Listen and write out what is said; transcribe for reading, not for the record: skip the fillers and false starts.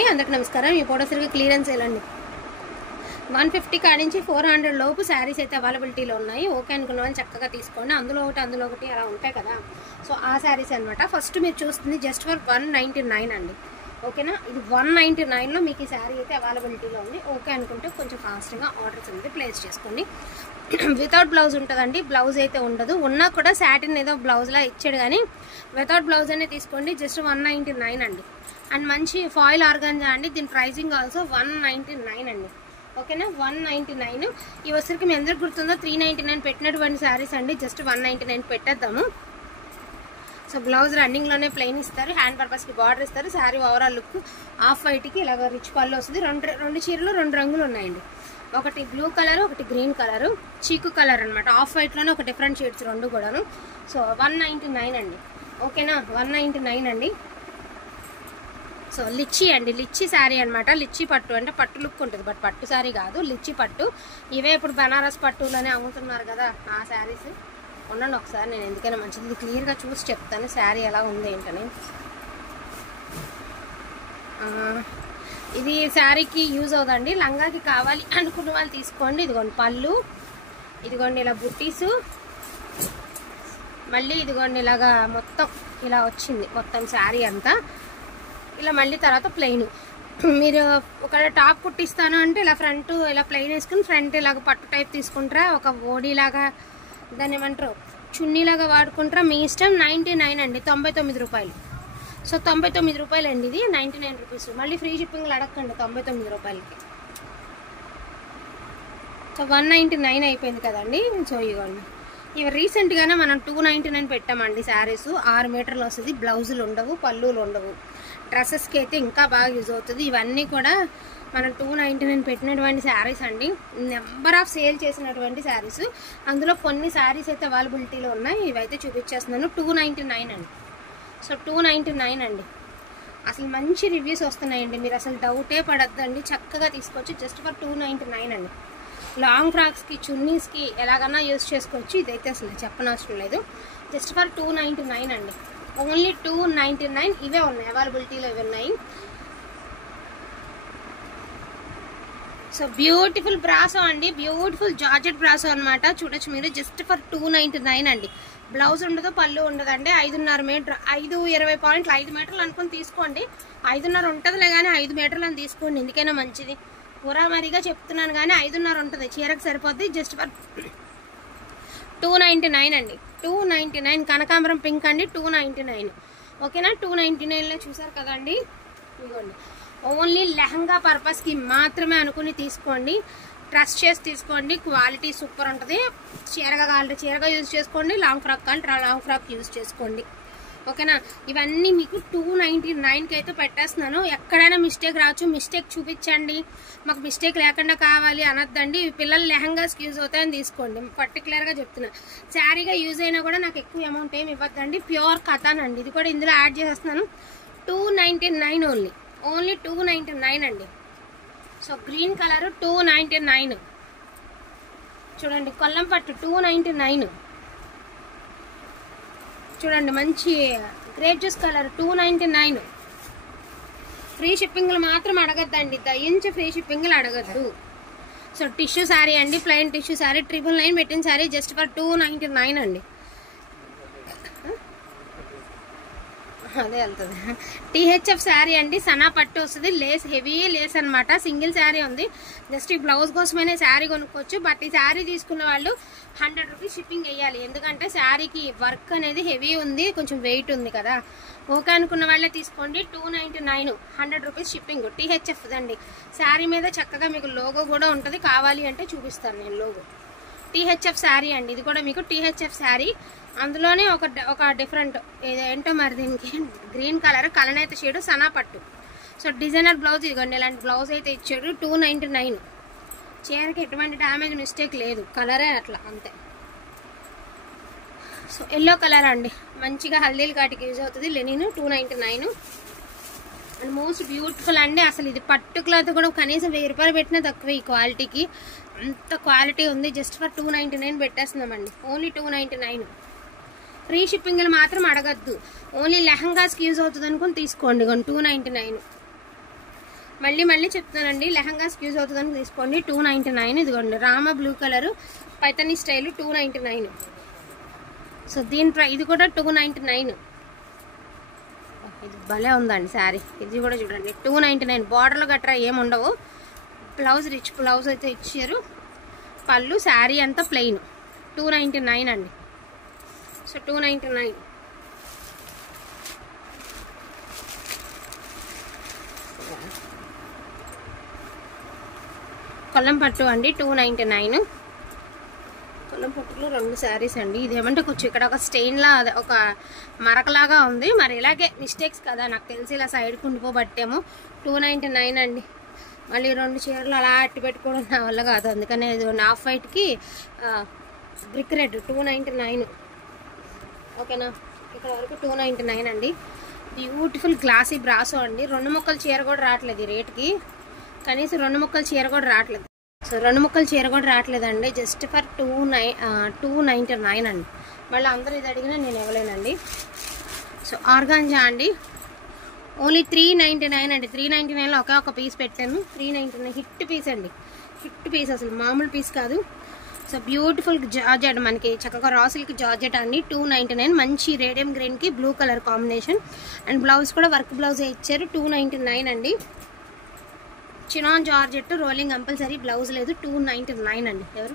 అందరికి నమస్కారం. ఈ పోటోసరికి క్లియరెన్స్ సేల్ 150 కాడి నుంచి 400 లోపు శారీస్ అయితే అవైలబిలిటీలో ఉన్నాయి. ఓకే అనుకున్న వాళ్ళు చక్కగా తీసుకోండి. అందులో ఒకటి అలా ఉంటాయి కదా. సో ఆ శారీస్ అనమాట. ఫస్ట్ మీరు చూస్తుంది జస్ట్ ఫర్ 199 అండి. ఓకేనా, ఇది 199లో మీకు ఈ శారీ అయితే అవైలబిలిటీలో ఉంది. ఓకే అనుకుంటే కొంచెం ఫాస్ట్గా ఆర్డర్స్ అనేది ప్లేస్ చేసుకోండి. వితౌట్ బ్లౌజ్ ఉంటుందండి, బ్లౌజ్ అయితే ఉండదు. ఉన్నా కూడా శాటిన్ ఏదో బ్లౌజ్లా ఇచ్చాడు, కానీ వితౌట్ బ్లౌజ్ అనే తీసుకోండి. జస్ట్ 199 అండి. అండ్ మంచి ఫాయిల్ ఆర్గాన్జా అండి. దీని ప్రైసింగ్ ఆల్సో 199 అండి. ఓకేనా, 199. ఈ వచ్చరికి మీ అందరికి గుర్తుందో 399 పెట్టినటువంటి శారీస్ అండి. జస్ట్ 199 పెట్టేద్దాము. సో బ్లౌజ్ రన్నింగ్లోనే ప్లెయిన్ ఇస్తారు, హ్యాండ్ పర్పస్కి బార్డర్ ఇస్తారు. శారీ ఓవరాల్ లుక్ ఆఫ్ వైట్కి ఇలాగ రిచ్ పళ్ళు వస్తుంది. రెండు చీరలు 2 రంగులు ఉన్నాయండి. ఒకటి బ్లూ కలర్, ఒకటి గ్రీన్ కలరు, చీకు కలర్ అనమాట. ఆఫ్ వైట్లోనే ఒక డిఫరెంట్ షేడ్స్ 2 కూడాను. సో 199 అండి. ఓకేనా, 199 అండి. సో లిచ్చి అండి, లిచ్చి శారీ అనమాట. లిచ్చి పట్టు అంటే పట్టు లుక్ ఉంటుంది, బట్ పట్టు శారీ కాదు, లిచ్చి పట్టు. ఇవే ఇప్పుడు బనారస్ పట్టులోనే అమ్ముతున్నారు కదా, ఆ శారీస్. ఉండండి ఒకసారి, నేను ఎందుకైనా మంచిది క్లియర్గా చూసి చెప్తాను శారీ ఎలా ఉంది ఏంటని. ఇది శారీకి యూజ్ అవుదండి. లంగాకి కావాలి అనుకున్న వాళ్ళు తీసుకోండి. ఇదిగోండి పళ్ళు, ఇదిగోండి ఇలా బుట్టీసు, మళ్ళీ ఇదిగోండి ఇలాగా మొత్తం ఇలా వచ్చింది మొత్తం శారీ అంతా. ఇలా మళ్ళీ తర్వాత ప్లెయిన్. మీరు ఒక టాప్ కుట్టిస్తాను అంటే ఇలా ఫ్రంట్ ఇలా ప్లెయిన్ వేసుకుని ఫ్రంట్ ఇలాగ పట్టు టైప్ తీసుకుంటారా, ఒక ఓడీలాగా దాన్ని ఏమంటారు చున్నీలాగా వాడుకుంటారా, మీ ఇష్టం. 99 అండి, 99 రూపాయలు. సో 99 రూపాయలు అండి ఇది, 99 రూపీస్. మళ్ళీ ఫ్రీ షిప్పింగ్లు అడగండి 99 రూపాయలకి. సో 199 అయిపోయింది కదండి. సో ఇవ్వండి, ఇవి రీసెంట్గానే మనం 299 పెట్టామండి. శారీస్ 6 మీటర్లు వస్తుంది, బ్లౌజులు ఉండవు, పళ్ళులు ఉండవు. డ్రెస్సెస్కి అయితే ఇంకా బాగా యూజ్ అవుతుంది. ఇవన్నీ కూడా మనం 299 పెట్టినటువంటి శారీస్ అండి. నెంబర్ ఆఫ్ సేల్ చేసినటువంటి శారీస్. అందులో కొన్ని శారీస్ అయితే అవైలబిలిటీలో ఉన్నాయి. ఇవైతే చూపించేస్తున్నాను. 299 అండి. సో 299 అండి. అసలు మంచి రివ్యూస్ వస్తున్నాయండి, మీరు అసలు డౌటే పడద్దండి. చక్కగా తీసుకోవచ్చు. జస్ట్ ఫర్ 299 అండి. లాంగ్ ఫ్రాక్స్కి, చున్నీస్కి ఎలాగన్నా యూజ్ చేసుకోవచ్చు. ఇదైతే అసలు చెప్పనవసరం లేదు. జస్ట్ ఫర్ 299 అండి. ఓన్లీ 299 ఇవే ఉన్నాయి, అవైలబిలిటీలో ఇవి ఉన్నాయి. సో బ్యూటిఫుల్ బ్రాసో అండి, బ్యూటిఫుల్ జార్జెట్ బ్రాసో అనమాట. చూడొచ్చు మీరు. జస్ట్ ఫర్ 299 అండి. బ్లౌజ్ ఉండదు, పళ్ళు ఉండదండి. 5.5 మీటర్, 5.20 పాయింట్లు, 5 మీటర్లు అనుకుని తీసుకోండి. 5.5 ఉంటుందిలే కానీ 5 మీటర్లు అని తీసుకోండి, ఎందుకైనా మంచిది. మరిగా చెప్తున్నాను కానీ 5.5 ఉంటుంది, చీరకు సరిపోద్ది. జస్ట్ ఫర్ 299 అండి. 299 కనకాంబరం పింక్ అండి, 299. ఓకేనా, 299లో చూసారు కదండి. ఇదిగోండి, ఓన్లీ లెహంగా పర్పస్కి మాత్రమే అనుకుని తీసుకోండి. ట్రస్ట్ చేసి తీసుకోండి, క్వాలిటీ సూపర్ ఉంటుంది. చీరగా కావాలంటే చీరగా యూజ్ చేసుకోండి, లాంగ్ ఫ్రాక్ కావాలంటే లాంగ్ ఫ్రాక్ యూజ్ చేసుకోండి. ఓకేనా, ఇవన్నీ మీకు 299కి అయితే పెట్టేస్తున్నాను. ఎక్కడైనా మిస్టేక్ రావచ్చు, మిస్టేక్ చూపించండి. మాకు మిస్టేక్ లేకుండా కావాలి అనొద్దండి. పిల్లలు లెహంగాస్కి యూజ్ అవుతాయని తీసుకోండి, పర్టికులర్గా చెప్తున్నా. శారీగా యూజ్ అయినా కూడా నాకు ఎక్కువ అమౌంట్ ఏమి ఇవ్వద్దండి. ప్యూర్ కథాన్ అండి. ఇది కూడా ఇందులో యాడ్ చేసేస్తున్నాను. 299 ఓన్లీ 299 అండి. So green colour 299. చూడండి, కొల్లం పట్టు 299. చూడండి, మంచి గ్రేప్ జ్యూస్ కలర్ 299. ఫ్రీ షిప్పింగ్లు మాత్రం అడగద్దండి, దయించి ఫ్రీ షిప్పింగ్లు అడగద్దు. సో టిష్యూ శారీ అండి, ప్లెయిన్ టిష్యూ శారీ, 999 పెట్టిన శారీ. జస్ట్ ఫర్ 299 అండి. అదే వెళ్తుంది. టీహెచ్ఎఫ్ శారీ అండి, సనా పట్టు వస్తుంది. లేస్ హెవీ లేస్ అనమాట. సింగిల్ శారీ ఉంది. జస్ట్ ఈ బ్లౌజ్ కోసమైనా శారీ కొనుక్కోవచ్చు. బట్ ఈ శారీ తీసుకున్న వాళ్ళు 100 రూపీస్ షిప్పింగ్ వేయాలి, ఎందుకంటే శారీకి వర్క్ అనేది హెవీ ఉంది, కొంచెం వెయిట్ ఉంది కదా. ఓకే అనుకున్న వాళ్ళే తీసుకోండి. 299, 100 రూపీస్ షిప్పింగ్. టీహెచ్ఎఫ్ అండి. శారీ మీద చక్కగా మీకు లోగో కూడా ఉంటుంది, కావాలి అంటే చూపిస్తాను నేను లోగో. టీహెచ్ఎఫ్ శారీ అండి. ఇది కూడా మీకు టీహెచ్ఎఫ్ శారీ. అందులోనే ఒక డిఫరెంట్ ఏంటో మరి, దీనికి గ్రీన్ కలర్ కలనైతే షేడు, సనా పట్టు. So designer blouse. ఇదిగోండి ఇలాంటి బ్లౌజ్ అయితే ఇచ్చాడు. 299. చీరకి ఎటువంటి డ్యామేజ్ మిస్టేక్ లేదు, కలరే అట్లా అంతే. సో ఎల్లో కలర్ అండి, మంచిగా హల్దీలు కాటికి యూజ్ అవుతుంది. లెనిన్ 299. అండ్ మోస్ట్ బ్యూటిఫుల్ అండి. అసలు ఇది పట్టు క్లాత్ కూడా కనీసం 1000 రూపాయలు పెట్టినా తక్కువ ఈ క్వాలిటీకి, అంత క్వాలిటీ ఉంది. Just for 299 పెట్టేస్తున్నామండి. ఓన్లీ 299. ఫ్రీ షిప్పింగ్లు మాత్రం అడగద్దు, ఓన్లీ లెహంగాస్కి యూజ్ అవుతుంది అనుకుని తీసుకోండి. 299. మళ్ళీ మళ్ళీ చెప్తానండి, లెహంగాస్ యూజ్ అవుతుందని తీసుకోండి. 299. ఇదిగోండి Rama blue colour Paithani style 299. So దీని ఇది కూడా 299. ఇది భలే ఉందండి శారీ. ఇది కూడా చూడండి 299. బార్డర్లు గట్రా ఏముండవు. బ్లౌజ్ రిచ్ బ్లౌజ్ అయితే ఇచ్చారు. పళ్ళు శారీ అంతా ప్లెయిన్. 299 అండి. సో 299. కొల్లం పట్టు అండి 299. కొల్లం పట్టులో 2 శారీస్ అండి. ఇదేమంటే కొంచెం ఇక్కడ ఒక స్టెయిన్లా ఒక మరకలాగా ఉంది. మరి ఇలాగే మిస్టేక్స్ కదా నాకు తెలిసి, ఇలా సైడ్కి ఉండిపోబట్టేమో. 299 అండి. మళ్ళీ 2 చీరలు అలా అట్టి పెట్టుకోవడం నా వల్ల కాదు. అందుకనే హాఫ్ వైట్కి బ్రిక్ రెడ్ 299. ఓకేనా, ఇక్కడ వరకు 299 అండి. బ్యూటిఫుల్ గ్లాసీ బ్రాసో అండి. 2 ముక్కల చీర కూడా రావట్లేదు ఈ రేట్కి. కనీసం 2 ముక్కల చీర కూడా రావట్లేదు. సో 2 ముక్కల చీర కూడా రావట్లేదండి. జస్ట్ ఫర్ 299 అండి. మళ్ళీ అందరూ ఇది అడిగినా నేను ఇవ్వలేనండి. సో ఆర్గాంజా అండి, ఓన్లీ 399 అండి. 399లో ఒక పీస్ పెట్టాను. 399 హిట్ పీస్ అండి. హిట్ పీస్, అసలు మామూలు పీస్ కాదు. సో బ్యూటిఫుల్ జార్జెట్, మనకి చక్కగా రా సిల్క్ జార్జెట్ అండి. 299. మంచి రేడియం గ్రీన్కి blue colour combination. And blouse కూడా వర్క్ బ్లౌజ్ ఇచ్చారు. 299 అండి. Chinon georgette rolling compulsory, blouse లేదు. 299 అండి. ఎవరు